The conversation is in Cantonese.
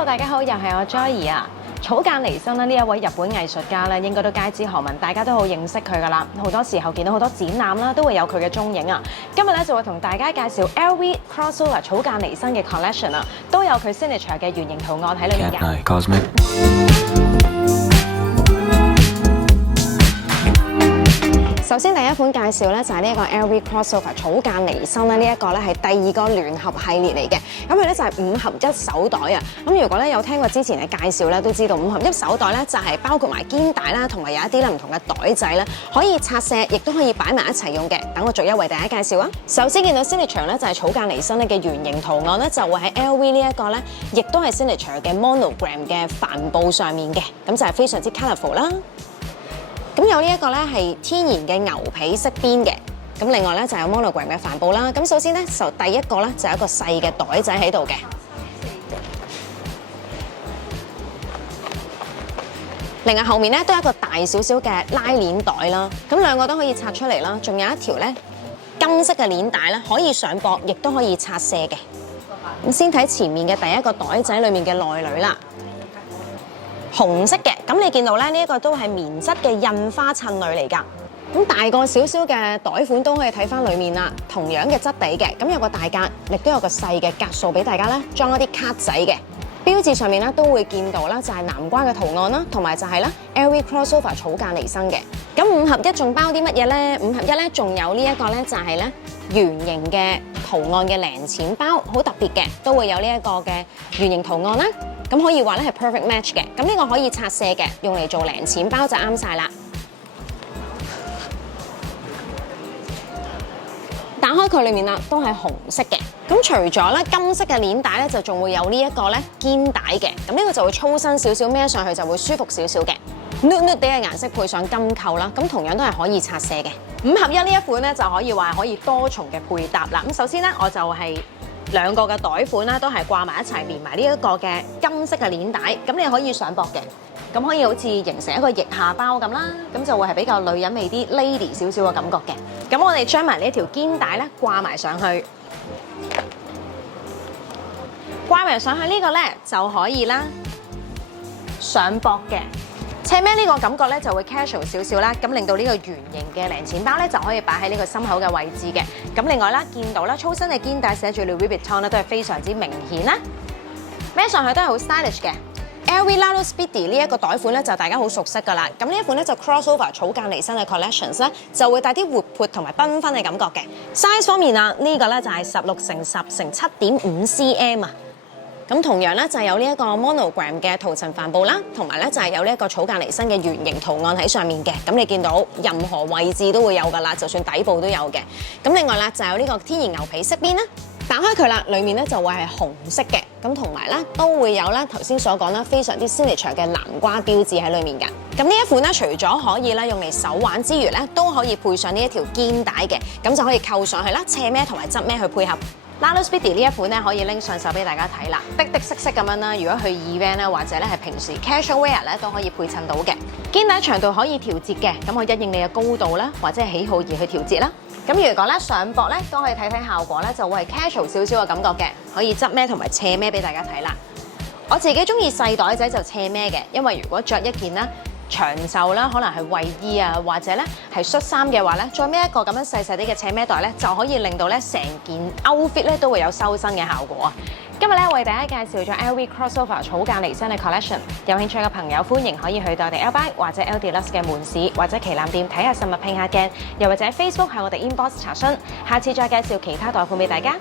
Hello， 大家好，又係我 Joy 啊。草間彌生呢一位日本藝術家咧，應該都街知巷聞，大家都好認識佢噶啦。好多時候見到好多展覽啦，都會有佢嘅蹤影啊。今日咧就會同大家介紹 LV Crossover 草間彌生嘅 collection 啊，都有佢 signature 嘅圓形圖案喺裏面嘅。首先第一款介紹咧就係呢一個 LV Crossover 草間彌生咧，呢一個咧係第二個聯合系列嚟嘅。咁佢咧就係5合1手袋啊。咁如果咧有聽過之前嘅介紹咧，都知道5合1手袋咧就係包括埋肩帶啦，同埋有一啲咧唔同嘅袋仔咧，可以拆卸，亦都可以擺埋一齊用嘅。等我逐一為大家介紹啊。首先見到 signature 咧就係草間彌生咧嘅圓形圖案咧，就會喺 LV 呢一個咧，亦都係 signature 嘅 monogram 嘅帆布上面嘅，咁就係非常之 colourful 啦。咁有呢一個咧係天然嘅牛皮飾邊嘅，咁另外咧就有 monogram 嘅帆布啦。咁首先咧就第一個咧就有一個細嘅袋仔喺度嘅，另外後面咧都有一個大少少嘅拉鏈袋啦。咁兩個都可以拆出嚟啦，仲有一條咧金色嘅鏈帶咧可以上膊，亦都可以拆卸嘅。咁先睇前面嘅第一個袋仔裏面嘅內裏啦。紅色嘅，咁你見到咧呢一個都係棉質嘅印花襯類嚟㗎。咁大個少少嘅袋款都可以睇翻裡面啦，同樣嘅質地嘅，咁有個大格，亦都有個細嘅格數俾大家咧裝一啲卡仔嘅。標誌上面咧都會見到啦，就係南瓜嘅圖案啦，同埋就係咧 LV Crossover 草間彌生嘅。咁5合1仲包啲乜嘢咧？5合1咧仲有呢一個咧就係咧圓形嘅圖案嘅零錢包，好特別嘅，都會有呢一個嘅圓形圖案啦。咁可以話咧係 perfect match 嘅，咁呢個可以拆卸嘅，用嚟做零錢包就啱晒啦。打開佢裏面啦，都係紅色嘅。咁除咗咧金色嘅鏈帶咧，就仲會有呢一個咧肩帶嘅。咁呢個就會粗身少少，孭上去就會舒服少少嘅。nude nude 啲嘅顏色配上金扣啦，咁同樣都係可以拆卸嘅。5合1呢一款咧就可以話可以多重嘅配搭啦。咁首先咧我就係兩個嘅袋款啦，都係掛埋一齊，連埋呢一個嘅金色嘅鏈帶，咁你可以上膊嘅，咁可以好似形成一個腋下包咁啦，咁就會係比較女人味啲 lady 少少嘅感覺嘅。咁我哋將埋呢條肩帶咧掛埋上去，掛埋上去呢個咧就可以啦，上膊嘅。斜孭呢個感覺咧就會 casual 少少啦，咁令到呢個圓形嘅零錢包咧就可以擺喺呢個心口嘅位置嘅。咁另外啦，見到啦粗身嘅肩帶寫住 Louis Vuitton 咧都係非常之明顯啦，孭上去都係好 stylish 嘅。LV Lalo Speedy 呢一個袋款咧就大家好熟悉㗎啦，咁呢一款咧就 crossover 草間彌生嘅 collections 咧就會帶啲活潑同埋繽紛嘅感覺嘅。size 方面啊，呢個咧就係16×10×7.5 cm 啊。咁同樣咧就有呢一個 monogram 嘅塗層帆布啦，同埋咧就係有呢一個草間彌生嘅圓形圖案喺上面嘅。咁你見到任何位置都會有㗎啦，就算底部都有嘅。咁另外啦就有呢個天然牛皮飾邊啦，打開佢啦，裡面咧就會係紅色嘅。咁同埋咧都會有咧頭先所講啦，非常之 signature 嘅南瓜標誌喺裡面㗎。咁呢一款咧除咗可以咧用嚟手挽之餘咧，都可以配上呢一條肩帶嘅，咁就可以扣上去啦，斜孭同埋側孭去配合。Lalo Speedy 呢一款咧可以拎上手俾大家睇啦，滴滴色色咁樣啦。如果去 event 咧，或者咧係平時 casual wear 咧都可以配襯到嘅。肩帶長度可以調節嘅，咁可以因應你嘅高度啦，或者係喜好而去調節啦。咁如果咧上膊咧都可以睇睇效果咧，就會係 casual 少少嘅感覺嘅，可以側孭同埋斜孭俾大家睇啦。我自己中意細袋仔就斜孭嘅，因為如果着一件咧長袖啦，可能係衞衣啊，或者咧係恤衫嘅話咧，再孭一個咁樣細細啲嘅斜孭袋咧，就可以令到咧成件 outfit 咧都會有修身嘅效果啊！今日咧為大家介紹咗 LV Crossover 草間彌生嘅 collection， 有興趣嘅朋友歡迎可以去到我哋 LBuy 或者 L Deluxe 嘅門市或者旗艦店睇下實物拼下鏡，又或者 Facebook 喺我哋 inbox 查詢。下次再介紹其他袋款俾大家。